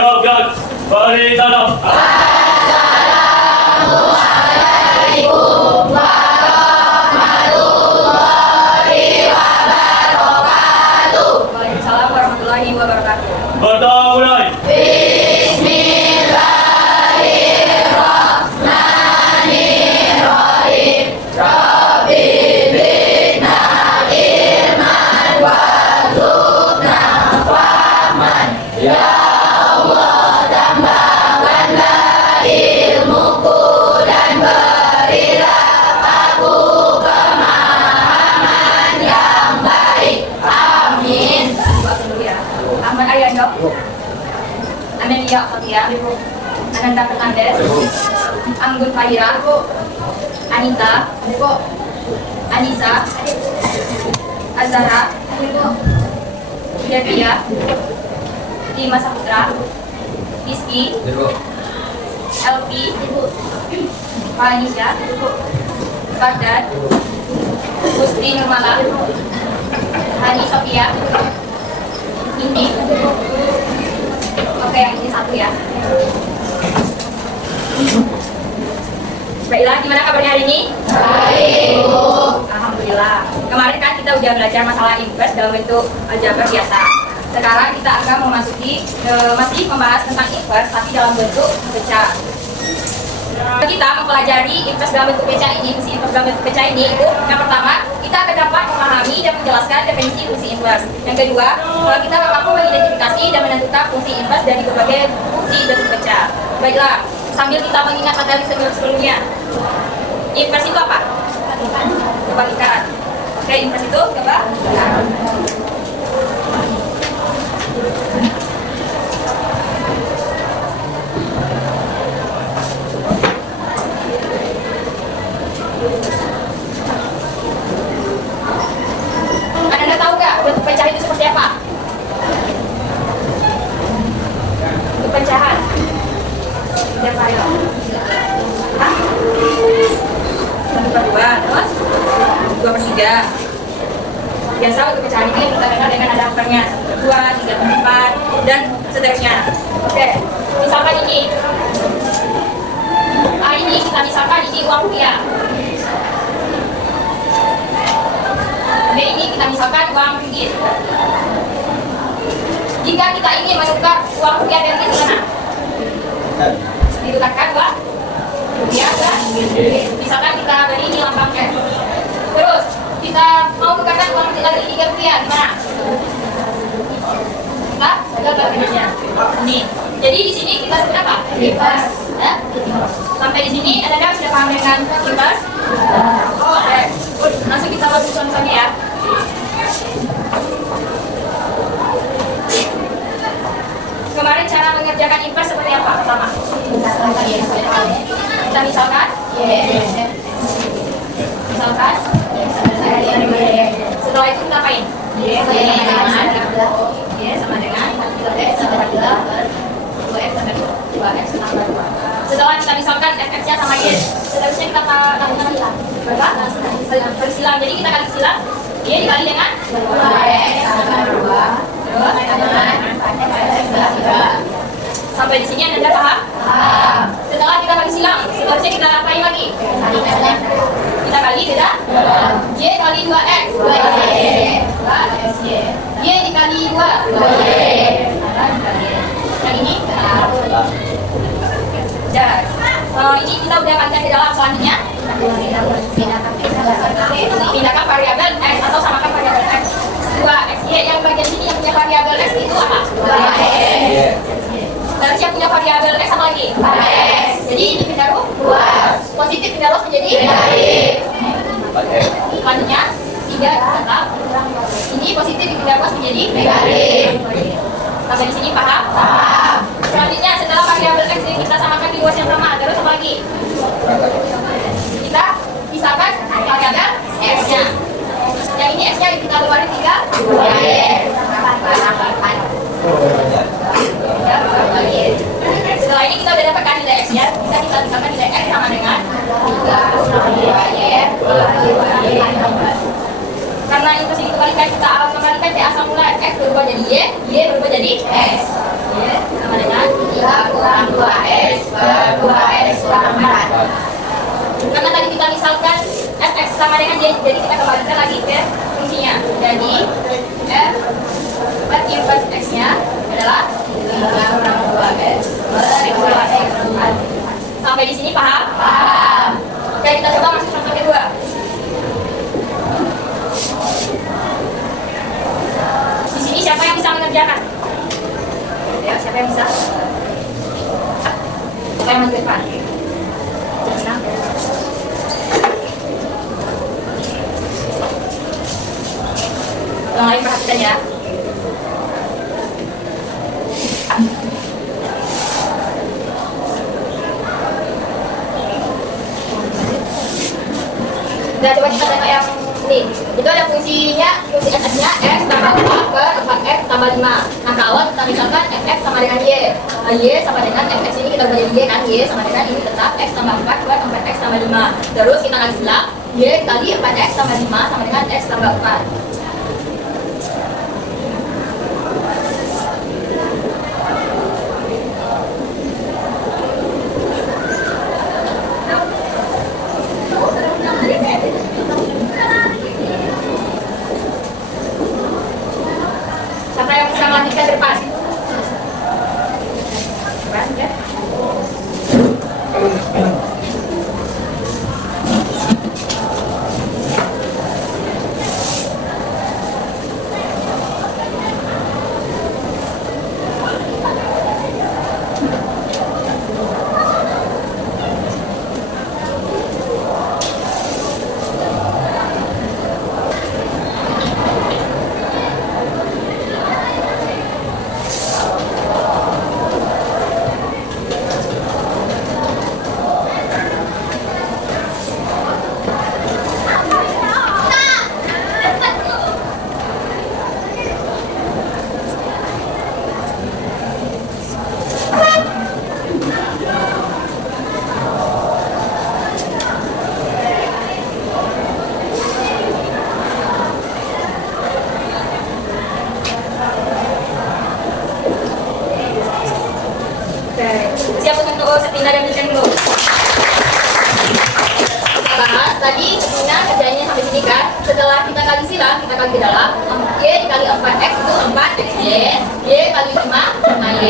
Siap dan beri tanam. Assalamualaikum warahmatullahi wabarakatuh. Waalaikumsalam warahmatullahi wabarakatuh. Bertemu mulai. Bismillahirrahmanirrahim. Rabbi zidna ilman warzuqna fahman. Ya Allah, tambahkanlah ilmuku dan berilah aku pemahaman yang baik. Amin. Bapak dulu ya. Ahmad Ariando, Amelia Fatia, Ananda Fernandes, Anggun Fahira, Anita, Anissa, Azara, Devia, Dimas Saputra, Rizky, Elvi, Falanisha, Bagdad, Gusti Nurmala, Hani Sofia, Indi. Oke, yang ini satu ya. Baiklah, gimana kabarnya hari ini? Baik, Bu. Alhamdulillah. Kemarin kan kita udah belajar masalah inverse dalam bentuk aljabar biasa. Sekarang kita akan memasuki masih membahas tentang inverse tapi dalam bentuk pecah. Kita mempelajari inverse dalam bentuk pecah ini, fungsi inverse dalam bentuk pecah ini itu yang pertama, kita akan dapat memahami dan menjelaskan definisi fungsi inverse. Yang kedua, kalau kita mampu mengidentifikasi dan menentukan fungsi inverse dari berbagai fungsi bentuk pecah. Baiklah, sambil kita mengingat materi sebelumnya. Inverse itu apa? Kebalikan. Oke, inverse itu kebalikan. Anda tahu nggak bentuk pecah itu seperti apa? Bentuk pecahan. Siapa ayo? Hah? 1/2, terus 2/3. Biasa untuk pecahan ini kita kenal dengan ada angkanya 2, 3/4 dan seterusnya. Oke, misalkan ini. Ini kita misalkan ini uang rupiah. Oke, ini kita misalkan uang ringgit. Jika kita ingin menukar uang rupiah dan ringgit mana? Ditukarkan uang rupiah ke ringgit. Misalkan kita beri ini lambang N. Terus kita mau tukarkan uang ringgit lagi ke rupiah gimana? Kita gagal kerjanya. Ini. Jadi di sini kita sebut apa? Inverse. Ya? Sampai di sini Anda sudah paham dengan inverse? Oke. Langsung kita masuk contohnya ya. Kemarin cara mengerjakan inverse seperti apa? Pertama, kita misalkan, setelah itu kita apain? Sama dengan 2x tambah 2. Setelah kita misalkan fx-nya sama y, seterusnya kita lakukan berapa? Bersilang. Jadi kita kali silang, y dikali dengan 2x tambah 2. terus sampai di sini Anda paham? Paham. Setelah kita bagi silang, seterusnya kita apain lagi? Kita kali beda? Y kali 2x, 2y. Y dikali 2, 2y. Yang ini? Dan ini kita udah kalikan ke dalam selanjutnya. Pindahkan variabel x atau samakan variabel x. 2xy yang bagian sini yang punya variabel x itu apa? 2x. Terus yang punya variabel x apa lagi? 4x. Jadi ini pindah Luas. positif pindah luas menjadi Negatif. selanjutnya 3 tetap. Ini positif pindah luas menjadi Negatif. Sampai di sini paham? Paham. Selanjutnya setelah variabel x ini kita samakan di luas yang sama, terus apa lagi? Kita pisahkan variabel x-nya. Yang ini x-nya kita keluarin 3, 2y. Setelah ini kita udah dapatkan nilai x-nya, bisa kita pisahkan nilai x sama dengan 2y. Karena itu sini kebalikan, kita kembalikan ke asal mula x berubah jadi y berubah jadi x. Y sama dengan per 2x kurang 4. Karena tadi kita misalkan fx sama dengan y, jadi kita kembalikan lagi ke fungsinya. Jadi f per inverse x-nya adalah 5 kurang 2x per 2x 4. sampai di sini paham? Paham. Oke, kita coba masuk contoh kedua. Di sini siapa yang bisa mengerjakan? Ya, siapa yang bisa? Siapa yang mengerjakan? Jangan. Yang lain perhatikan ya. Nah, coba kita tengok yang ini. Itu ada fungsinya, fungsi fx-nya x tambah 4 per 4x tambah 5. Nah, kalau kita misalkan fx sama dengan y. Nah, y sama dengan fx ini kita ubah jadi y kan, y sama dengan ini tetap x tambah 4 per 4x tambah 5. Terus kita kali selang, y kali 4x tambah 5 sama dengan x tambah 4. Siapa yang bisa melanjutkan ke depan? Ya. Siapa untuk Sepina dan Bincang dulu? Kita bahas tadi Sepina kerjanya sampai sini kan. Setelah kita kali silang, kita kali ke dalam. Y dikali 4x itu 4xy. Y kali 5y.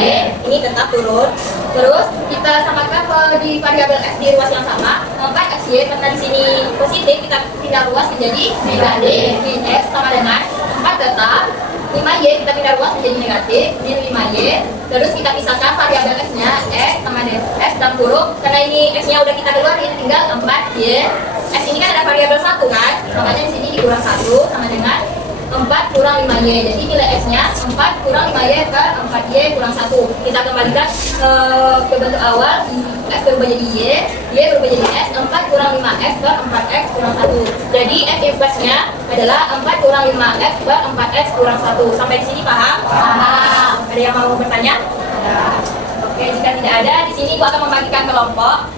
Ini tetap turun. Terus kita samakan di variabel x di ruas yang sama. 4xy karena di sini positif, kita pindah ruas menjadi negatif. X sama dengan 4 tetap. 5y kita pindah ruas menjadi negatif, min 5y. Terus kita pisahkan variabel x-nya, x sama dengan x dalam kurung. Karena ini x-nya udah kita keluarin, tinggal 4y. X ini kan ada variabel 1 kan, makanya di sini dikurang 1 sama dengan 4 kurang 5y. Jadi nilai x-nya 4 kurang 5y per 4y kurang 1. Kita kembalikan ke bentuk awal, x berubah jadi y berubah jadi x, 4 kurang 5x per 4x kurang 1. Jadi f inverse-nya adalah 4 kurang 5x per 4x kurang 1. Sampai di sini paham? Paham. Ada yang mau bertanya? Oke, jika tidak ada, di sini gua akan membagikan kelompok.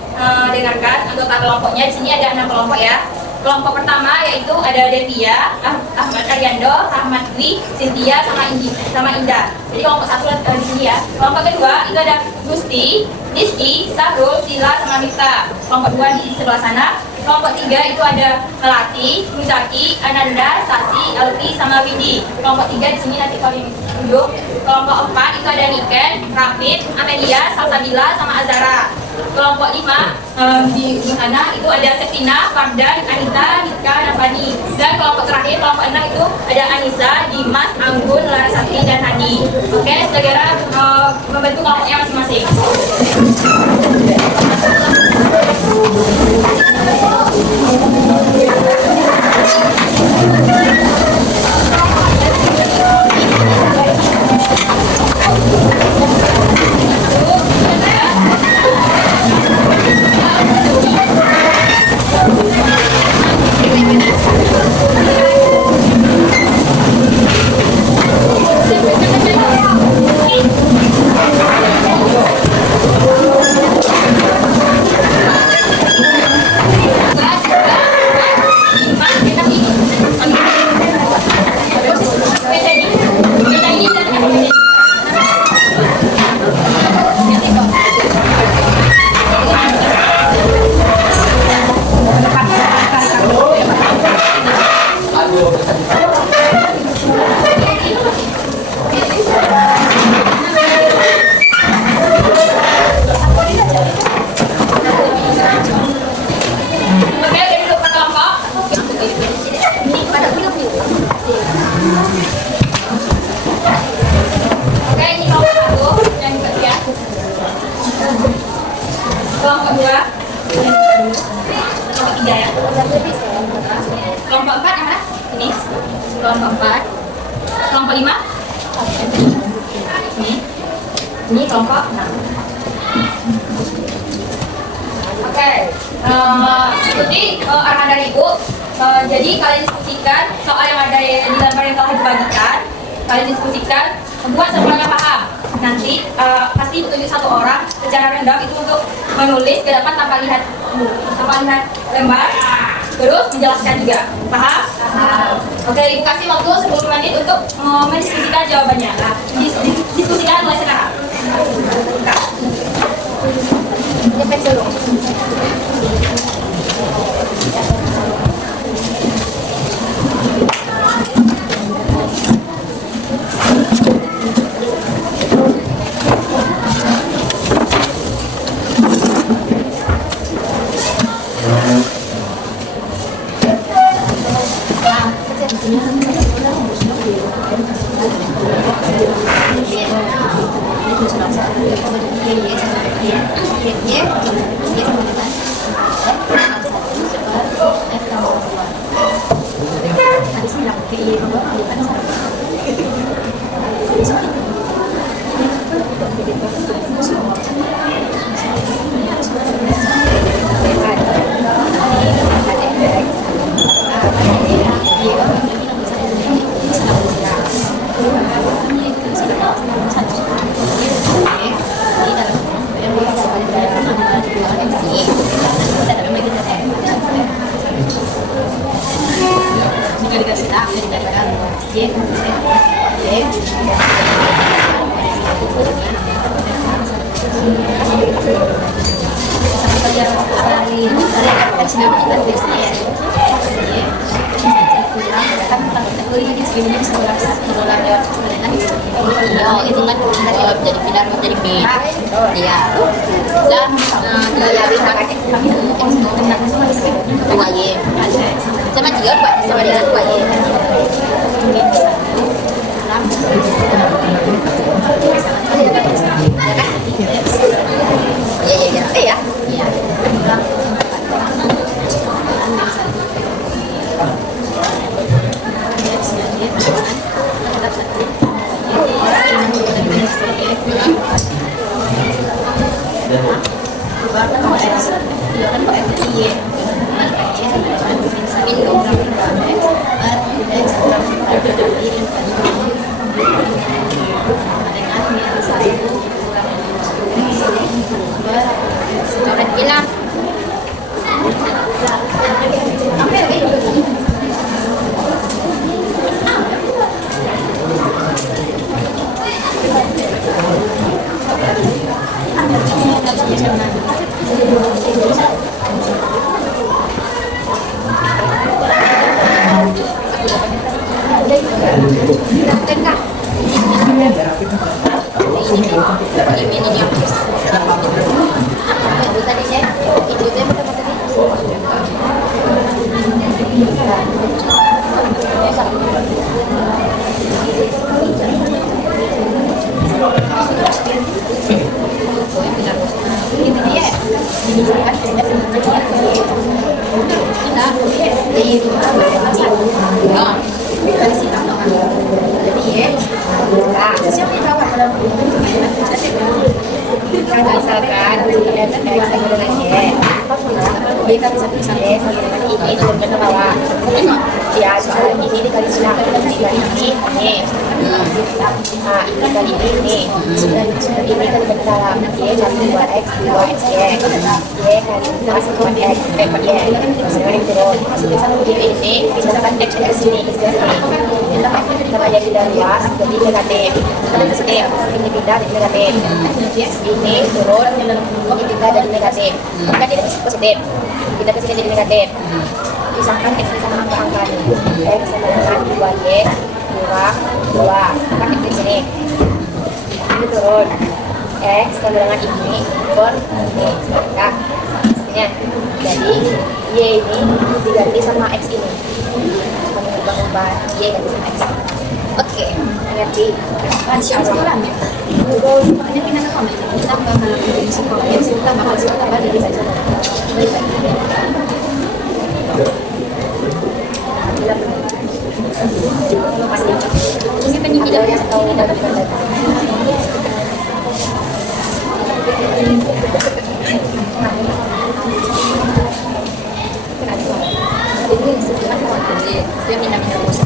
Dengarkan anggota kelompoknya. Di sini ada 6 kelompok ya. Kelompok pertama yaitu ada Devia, Ahmad Ariando, Rahmat Dwi, Cynthia sama Indah. Jadi kelompok satu di sini ya. Kelompok kedua itu ada Gusti, Rizky, Sahrul, Sila sama Mita. Kelompok dua di sebelah sana. Kelompok tiga itu ada Melati, Muzaki, Ananda, Sasi, Elvi sama Widi. Kelompok tiga di sini nanti kalian tunjuk. Kelompok empat itu ada Niken, Rafid, Amelia, Salsabila sama Azara. Kelompok 5 di sana itu ada Septina, Fardan, Anita, Hika, dan Fani. Dan kelompok terakhir, kelompok 6 itu ada Anissa, Dimas, Anggun, Larasati, dan Hadi. Oke, saudara membentuk kelompoknya masing-masing. Oke, ini kelompok satu yang ya. Kelompok dua, kelompok tiga ya. Kelompok empat yang mana? Ini. Kelompok empat. Kelompok lima. Ini kelompok enam. Oke, ikuti arahan dari Ibu. Jadi kalian diskusikan soal yang ada di lembar yang telah dibagikan. Kalian diskusikan, buat semuanya paham. Nanti pasti tunjuk satu orang secara random itu untuk menulis ke depan tanpa lihat lembar, terus menjelaskan juga. Paham? Oke, Ibu kasih waktu 10 menit untuk mendiskusikan jawabannya. Nah, diskusikan mulai sekarang. Oh, itu kan jadi pindah jadi B. Iya. Dan dua Y. Sama juga Pak, sama dengan dua Y. Iya. Iya. Bilang misalkan X sama dengan Y, Y kan bisa tulisan Y sama dengan ini turunkan ke bawah. Ya soalnya ini dikali silakan dengan dikali ini, nah ini kali ini, sudah ini kali ke dalam Y kali 2X 2X Y, Y kali masuk ke X Y, sekarang ini turun. Tulisan ini misalkan X dari sini, kita akan jadi dari luas jadi negatif. Ini pindah jadi negatif. Ini turun, ini pindah jadi negatif. Kan jadi positif. Kita kesini jadi negatif. pisahkan X sama angka-angkanya. X sama dengan 2Y kurang 2. Pakai X di sini. Ini turun. X sama dengan ini turun ini. Nah, ini. Jadi Y ini diganti sama X ini. Cuma mengubah Y ganti sama X. Oke, ngerti. Insya-Allah. Makanya pindah ke komen. Kita bakal jadi sekolah. Kita bakal sekolah dari sana. Ini penyidiknya atau dapat dia minta musuh.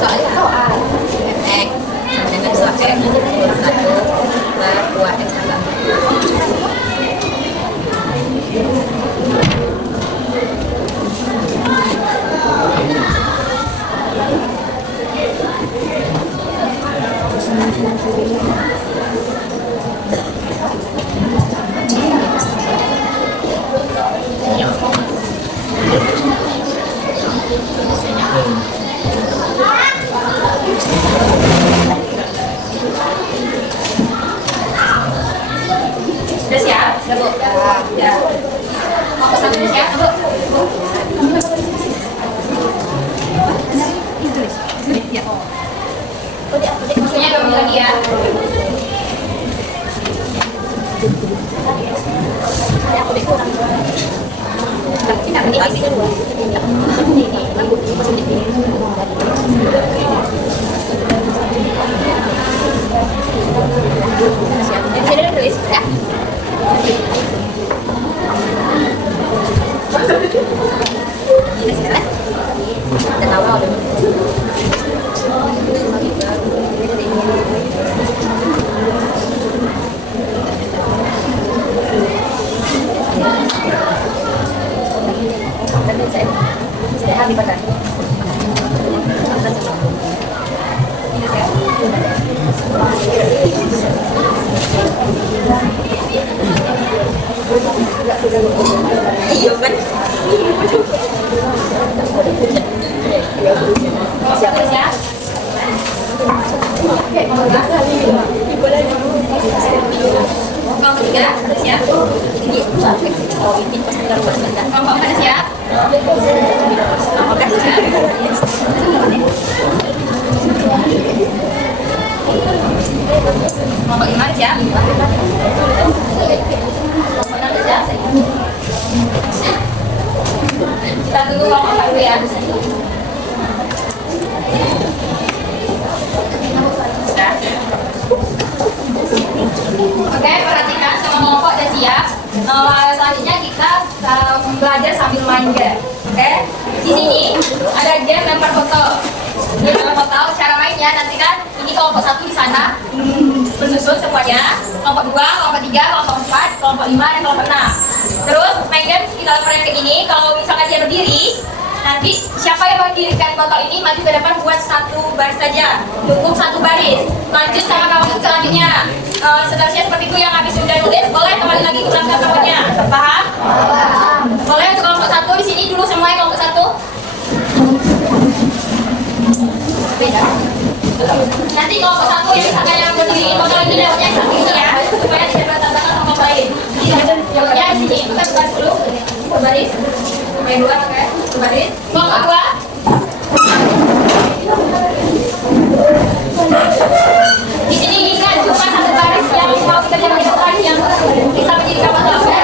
Soalnya kau A X sama dengan 2X 1 per 2X tambah 'Udah siap? Sudah, Bu. Ya. Mau pesan dulu ya, Bu. Maksudnya dong lagi ya. Kelompok 5 siap? Kita tunggu kelompok 1 ya. Oke, perhatikan semua kelompok udah siap. Selanjutnya kita belajar sambil main game. Oke, di sini ada game lempar botol. Ini lempar botol. Cara mainnya nanti kan ini kelompok 1 di sana bersusun semuanya. Kelompok 2, kelompok 3, kelompok 4, kelompok 5 dan kelompok 6. Terus main game kita lempar kayak gini. Kalau misalkan dia berdiri, nanti siapa yang mendirikan botol ini maju ke depan buat satu baris saja, cukup satu baris. Lanjut sama kawan selanjutnya. Seterusnya seperti itu. Yang habis sudah nulis boleh kembali lagi ke belakang kawannya. Paham? Boleh untuk kelompok 1 di sini dulu semuanya kelompok 1. Beda. Nanti kelompok 1 yang misalkan yang berdiri botol ini lewatnya seperti ini ya, supaya tidak berantakan sama kelompok lain. Jadi lewatnya di sini kita baris dulu, baris. Main 2, oke? Baris. Kelompok 2. Di sini ingat cuma satu baris yang mau kita jaga itu lagi yang bisa menjadi botol, oke?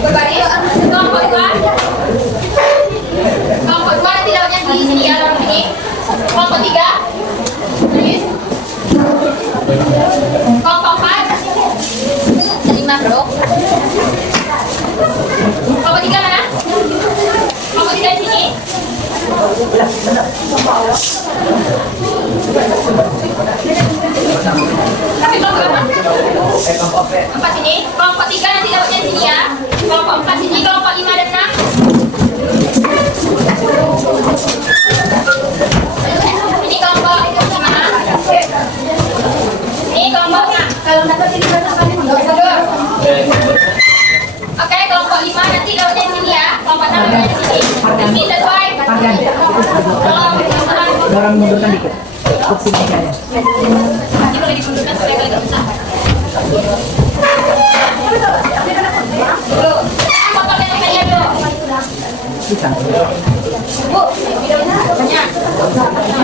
Berbaris. Kelompok 2. Kelompok 2 nanti lewatnya di sini ya, lewat sini. Kelompok 3. Baris. Kelompok 4. 5 bro. 4 sini. Kelompok 3 nanti dapatnya di sini ya. Kelompok 4 sini, kelompok 5 dan 6. Ini kelompok 5. Ini kelompok 6. Kalau dapat ini berapa kali? Oke, kelompok 5 nanti dapatnya di sini ya. Kelompok 6 dapatnya di sini. Ini sesuai. Orang mundurkan dikit. Kursi mejanya. Nanti boleh dimundurkan supaya agak susah. Dulu. Potongnya kalian dulu. Bisa. Bu, banyak.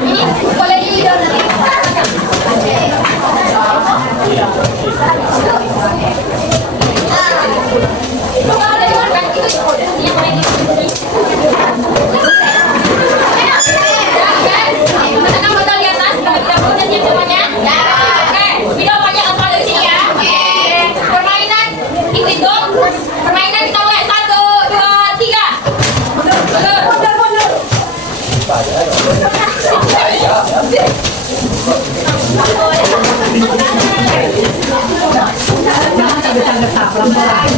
Ini boleh di permainan kita mulai 1, 2, 3. Jangan tergesa-gesa, pelan-pelan.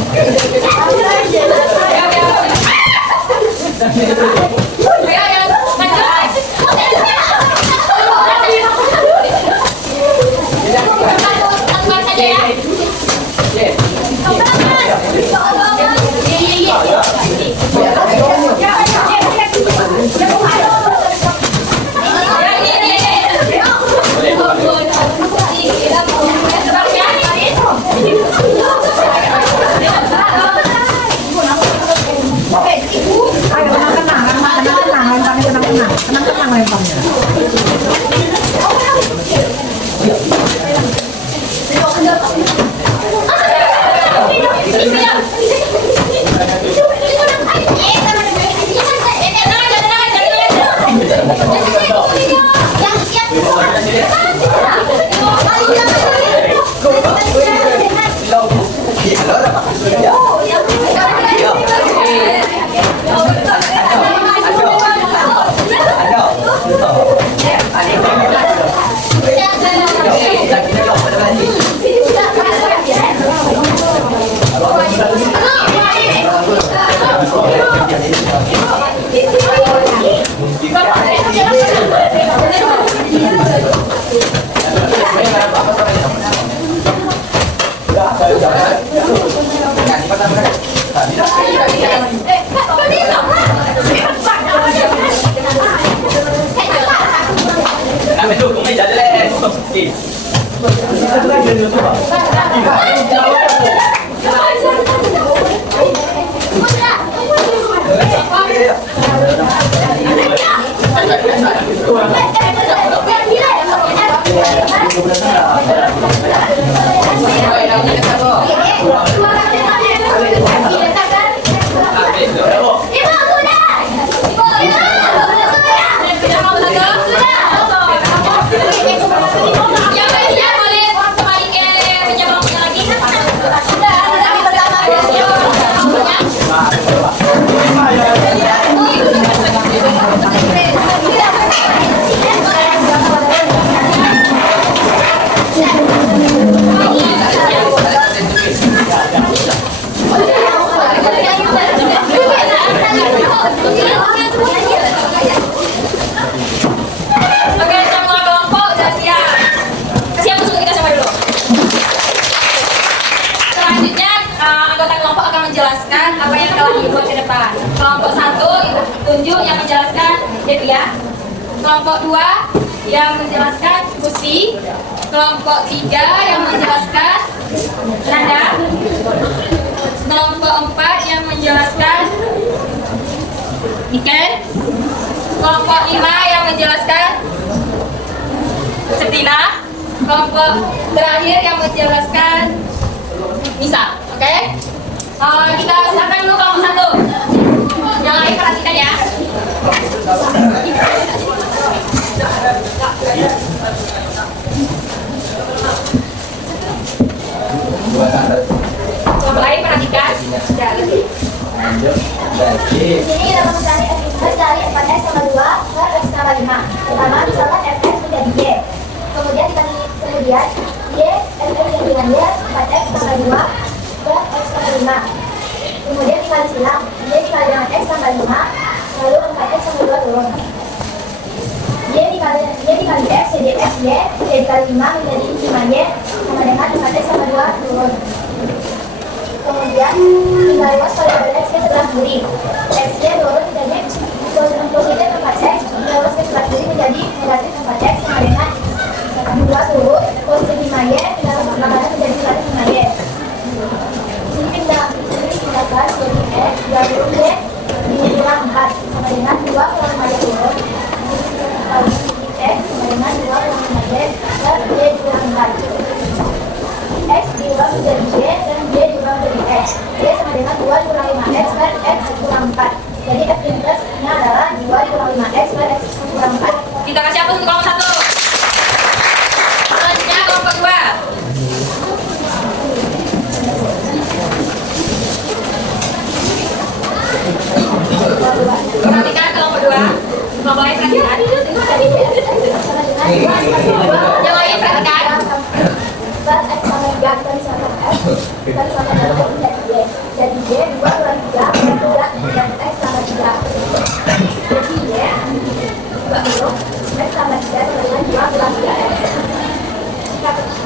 Tenang lemparnya. Kelompok 2 yang menjelaskan Gusti, kelompok 3 yang menjelaskan Nanda, kelompok 4 yang menjelaskan Niken, kelompok 5 yang menjelaskan Septina, kelompok terakhir yang menjelaskan Nisa. Oke? Kita silakan dulu kelompok 1. Yang lain perhatikan ya. Mulai perhatikan. Di sini dapat mencari F dari F(x) sama 2 ke X tambah 5. Pertama, misalkan F(x) menjadi Y. Kemudian Y Fx yang dengan Y 4X tambah 2 Kemudian dikali silang, Y dikali dengan X tambah 5, lalu 4X tambah 2 turun. Y dikali X jadi X, Y dikali 5 menjadi 5Y sama dengan 4X tambah 2 turun. Kemudian tinggal luas pada X ke sebelah kiri. X-Y turun menjadi positif 4X, tinggal luas ke sebelah kiri menjadi negatif 4X sama dengan 2 turun, positif 5Y, tinggal luas sebelah kanan menjadi negatif 5Y. Ini pindahkan jadi X, 2 turun Y, dikurang 4 sama dengan 2 kurang 5Y turun. Lalu X sama dengan 2 kurang 5Y dan Y dikurang 4. X diubah menjadi Y dan Y diubah menjadi X. Y sama dengan 2 dikurang 5X dan X kurang 4. Jadi F inversnya adalah 2 dikurang 5X dan X kurang 4. Kita kasih hapus untuk kelompok 1. Selanjutnya kelompok 2. Perhatikan kelompok 2. Kelompok lain perhatikan. Yang lain perhatikan. X sama 3 kita bisa F, kita bisa jadi Y. Jadi Y 2 kurang 3 dan X sama 3. Jadi Y 2 turun, X sama 3 sama dengan 2 kurang 3X.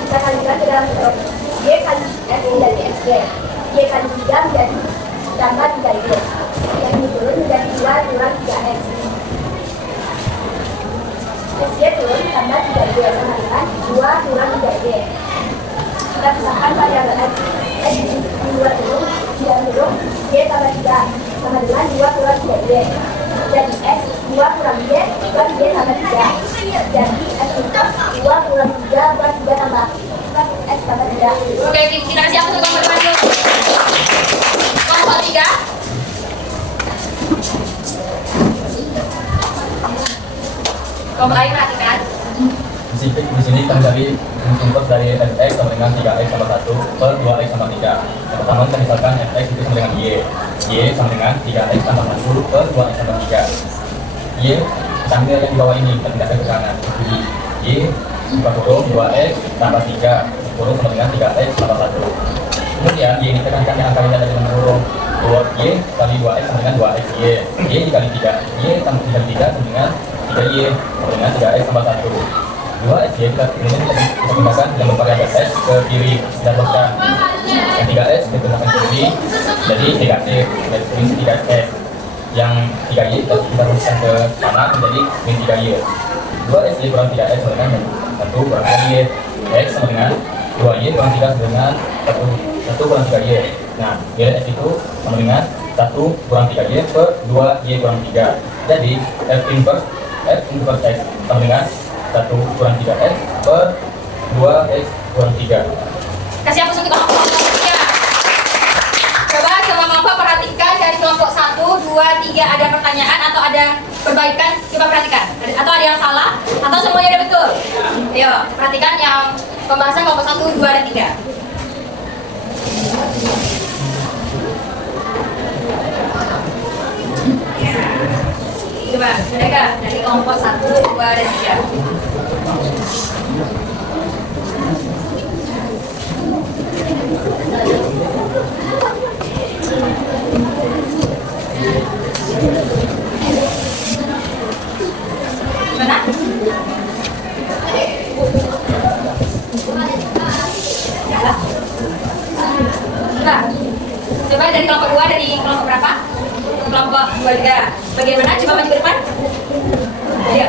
Kita kalikan ke dalam bentuk Y kali X menjadi XY. Y kali 3 menjadi tambah 3Y. Yang turun menjadi 2 kurang 3X. XY turun tambah 3Y sama dengan 2 kurang 3Y. Kita pisahkan variabel X di 2 turun, Y tambah 3 sama dengan 2 kurang 3Y. Jadi X 2 kurang Y dan Y tambah 3. Jadi X itu 2 kurang 3 dan 3 tambah X tambah 3. Oke, kita kasih hapus untuk kelompok 2 dulu. Kelompok 3. Kelompok lain perhatikan. Di sini kami cari input dari fx sama dengan 3x sama 1 per 2x sama 3. Yang pertama kita misalkan fx itu sama dengan y sama dengan 3x tambah 1 per 2x sama 3. Y kita ambil yang di bawah ini, kita pindahkan ke kanan. Jadi y kurung 2x tambah 3 kurung sama dengan 3x tambah 1. Kemudian y ini kita akan yang angka dari dengan kurung 2y kali 2x sama dengan 2x y dikali 3 y tambah 3 sama dengan 3y sama dengan 3x tambah 1. 2x kita gunakan yang bervariabel x ke kiri dan teruskan yang 3x digunakan ke kiri jadi 3x dari min 3x yang 3y kita teruskan ke kanan menjadi min 3y. 2x kurang 3x sama dengan 1 kurang 3y, x sama dengan 2y kurang 3 sama dengan 1 kurang 3y. Nah nilai x itu sama dengan 1 kurang 3y per 2y kurang 3. Jadi f inverse x sama dengan 1 kurang 3x per 2x kurang 3. Kasih hapus untuk kelompok selanjutnya. Coba semua kelompok perhatikan dari kelompok 1, 2, 3 ada pertanyaan atau ada perbaikan. Coba perhatikan. Atau ada yang salah atau semuanya udah betul. Ayo perhatikan yang pembahasan kelompok 1, 2, dan 3. Coba, sudah gak? Dari kelompok 1, 2, dan 3. Gimana? Coba dari kelompok 2 dari kelompok berapa? Kelompok 2 juga. Bagaimana? Coba maju ke depan. Ayo.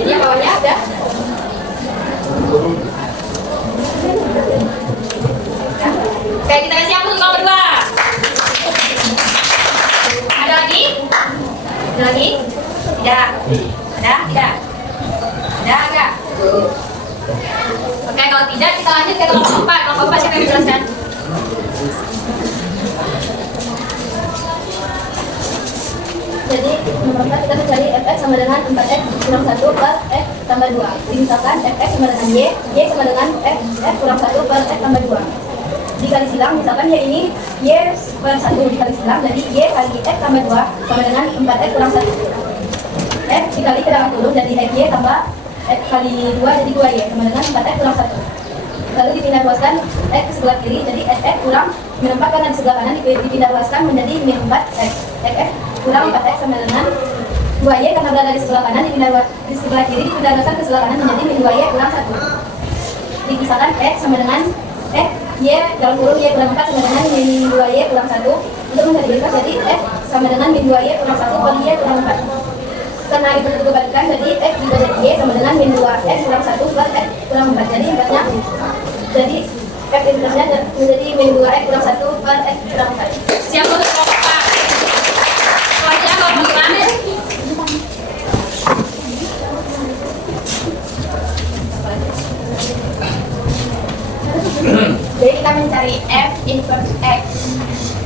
Jadi yang bawahnya ada. Oke, kita kasih hapus untuk kelompok 2. Ada lagi? Ada lagi? Tidak. Ada? Tidak. Ada enggak? Oke, kalau tidak kita lanjut ke kelompok 4. Kelompok 4 siapa yang menjelaskan? Jadi nomor 4 kita mencari fx sama dengan 4x kurang 1 per x tambah 2. Misalkan fx sama dengan y sama dengan f kurang 1 per x tambah 2. dikali silang, misalkan ya ini Y per 1 dikali silang, jadi Y kali X tambah 2 sama dengan 4X kurang 1. X dikali ke dalam kurung, jadi XY tambah X kali 2 jadi 2Y sama dengan 4X kurang 1. Lalu dipindah luaskan X ke sebelah kiri, jadi XX kurang min 4 karena di sebelah kanan dipindah luaskan menjadi min 4X. XX kurang 4X sama dengan 2Y karena berada di sebelah kanan di sebelah kiri dipindah luaskan ke sebelah kanan menjadi min 2Y kurang 1. Dipisahkan X sama dengan X, Y dalam kurung Y kurang 4 sama dengan min 2Y kurang 1. Untuk mencari bebas jadi X sama dengan min 2Y kurang 1 kali Y kurang 4. Karena itu dikembalikan jadi X dibagi Y sama dengan min 2X kurang 1 plus X kurang 4. Jadi invernya jadi X invernya menjadi min 2X kurang 1 plus X kurang 4. Siap untuk kelompok. Selanjutnya kelompok 5. Jadi kita mencari F inverse X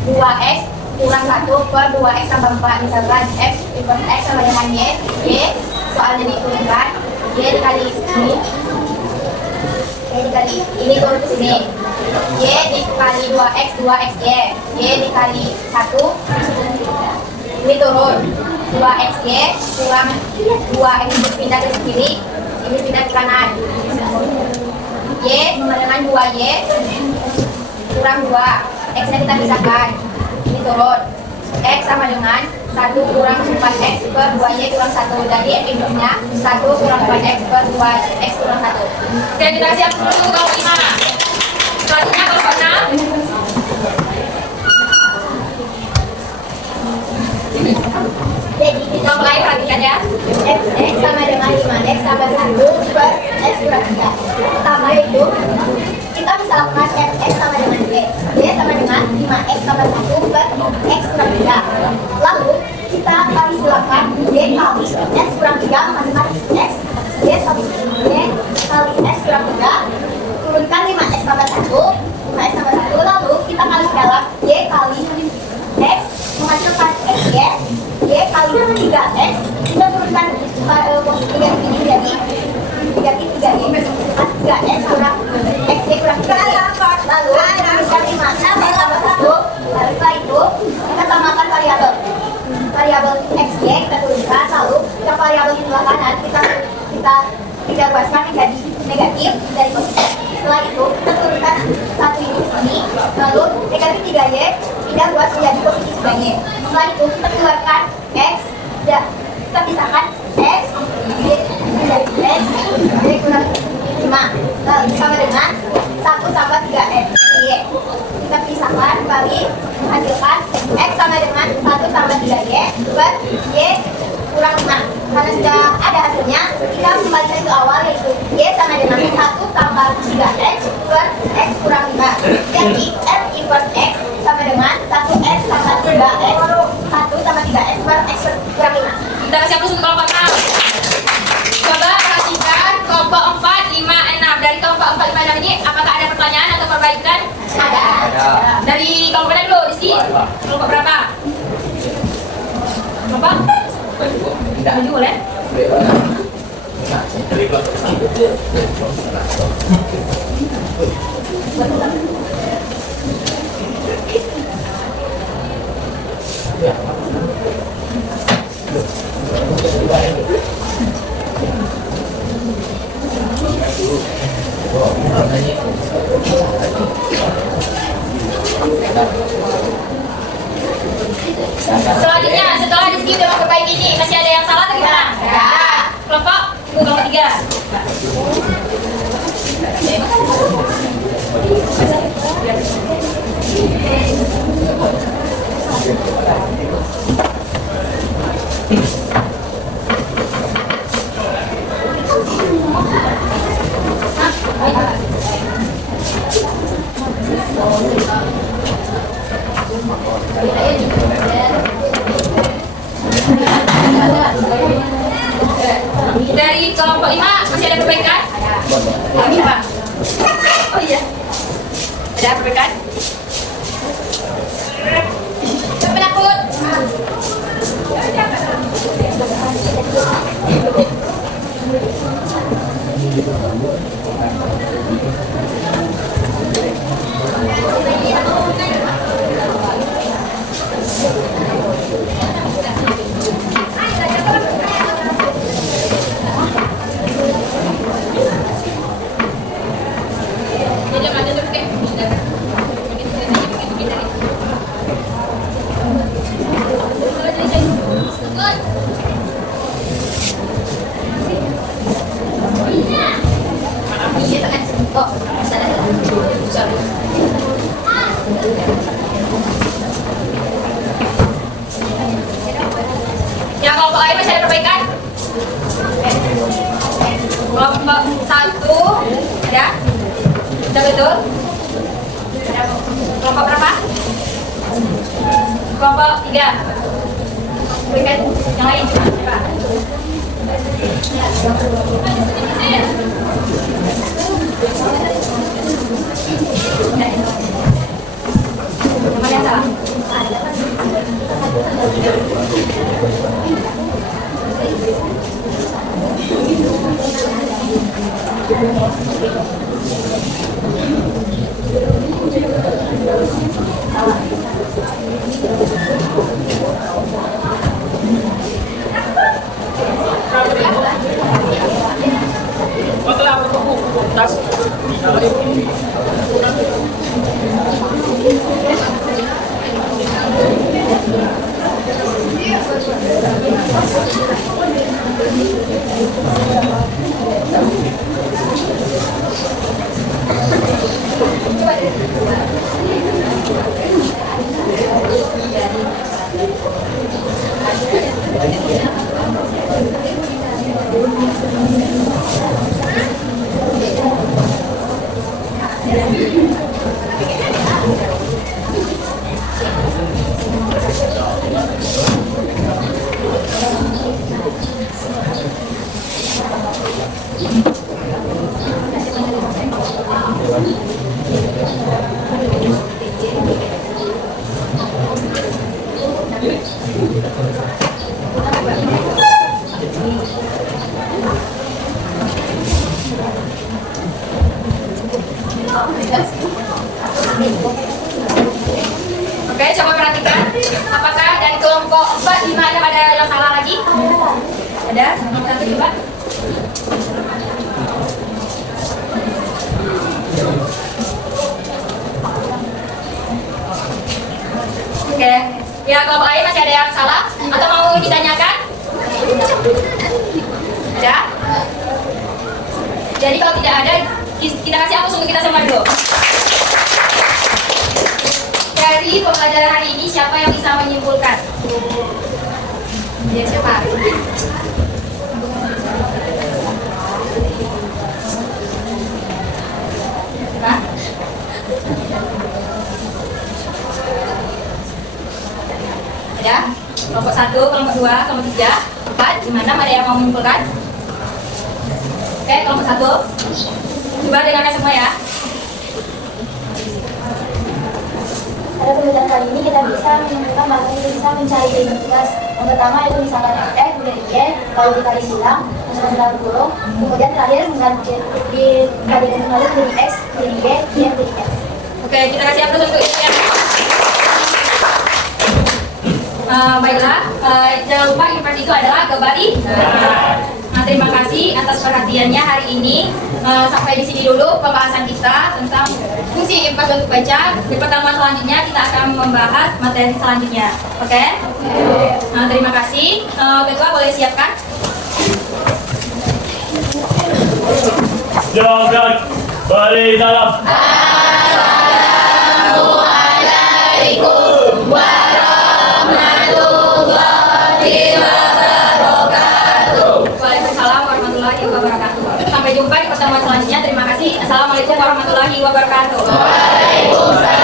2X kurang 1 per 2X tambah 4. Misalkan F inverse X sama dengan Y soalnya diturunkan Y dikali ini, Y dikali ini turun ke sini, Y dikali 2X 2XY, Y dikali 1 ini turun 2XY kurang 2 ini berpindah ke kiri, ini pindah ke kanan, Y sama dengan 2Y kurang 2, X nya kita pisahkan, ini turun, X sama dengan 1 kurang 4X per 2Y kurang 1, jadi F inverse-nya 1 kurang 4X per 2X kurang 1. Oke, kita siap untuk kelompok 5. Selanjutnya kelompok 6. Jadi Kelompok lain perhatikan ya. X sama dengan 5X tambah 1 per X kurang 3. Pertama itu kita bisa lakukan X sama dengan Y sama dengan 5X tambah 1 per X kurang 3. Lalu kita kali silakan Y kali X kurang 3 sama dengan X Y kali X kurang 3. Turunkan 5X tambah 1 5X tambah 1. Lalu kita kali ke dalam Y kali X menghasilkan XY Y kali 3X, kita turunkan posisi negatif ini jadi negatif 3Y menghasilkan 3X kurang XY kurang 3Y. Lalu turunkan 5X tambah 1. Lalu setelah itu kita samakan variabel XY kita turunkan. Lalu yang variabel di sebelah kanan kita luaskan menjadi negatif dari posisi. Setelah itu kita turunkan satu ini ke sini. Lalu negatif 3Y pindah luas menjadi posisi 3Y. Setelah itu kita keluarkan X dan kita pisahkan X menjadi X jadi kurang 5 sama dengan 1 tambah 3X Y. Kita pisahkan kali hasilkan X sama dengan 1 tambah 3Y per Y kurang 5. Karena sudah ada hasilnya kita kembalikan ke awal yaitu Y sama dengan 1 tambah 3X per X kurang 5. Jadi F inverse X sama dengan 1X tambah 3X 1 tambah 3X per X kurang 5. Kita siap untuk kelompok 6. Coba perhatikan kelompok 4, 5, 6. Dari kelompok 4, 5, 6 ini apakah ada pertanyaan atau perbaikan? Ada. Dari kelompok mana dulu? Di sini? Kelompok berapa? Kelompok? Tujuh boleh? Selanjutnya, setelah di sini udah memperbaiki ini, masih ada yang salah atau gimana? Ya. Kelompok, kelompok 3. Dari kelompok 5 masih ada perbaikan? Ini apa? Oh iya. Ada perbaikan? Penakut. Oh, sorry. Ya, kelompok lain masih ada perbaikan? Kelompok 1 ada? Sudah betul? Kelompok berapa? Kelompok 3. Perbaikan yang lain coba. Yang mana yang salah? Oke, coba perhatikan. Apakah dari kelompok 4, 5 ada yang salah lagi? Ada? Satu coba. Oke. Ya, kelompok lain masih ada yang salah? Atau mau ditanyakan? Ada? Jadi kalau tidak ada, kita kasih hapus untuk kita semua dulu. Dari pembelajaran hari ini, siapa yang bisa menyimpulkan? Ya, siapa? Siapa? Ada? Kelompok 1, kelompok 2, kelompok 3, 4. Gimana? Ada yang mau menyimpulkan? Oke, kelompok 1. Coba dengarkan semua ya. Pada pembelajaran kali ini kita bisa menentukan bahwa kita bisa mencari identitas. Yang pertama itu misalkan F, kemudian Y, lalu dikali silang, masuk dalam kurung, kemudian terakhir dikalikan kembali menjadi X, menjadi Y menjadi X. Oke, kita kasih hapus untuk itu ya. Baiklah, jangan lupa invert itu adalah kembali. Nah, terima kasih atas perhatiannya hari ini. Sampai di sini dulu pembahasan kita tentang fungsi invert untuk baca. Di pertemuan selanjutnya kita akan membahas materi selanjutnya. Oke? Nah, terima kasih. Ketua boleh siapkan. Jangan balik salam. Assalamualaikum warahmatullahi wabarakatuh. Waalaikumsalam warahmatullahi wabarakatuh. Sampai jumpa di pertemuan selanjutnya. Terima kasih. Assalamualaikum warahmatullahi wabarakatuh. Waalaikumsalam.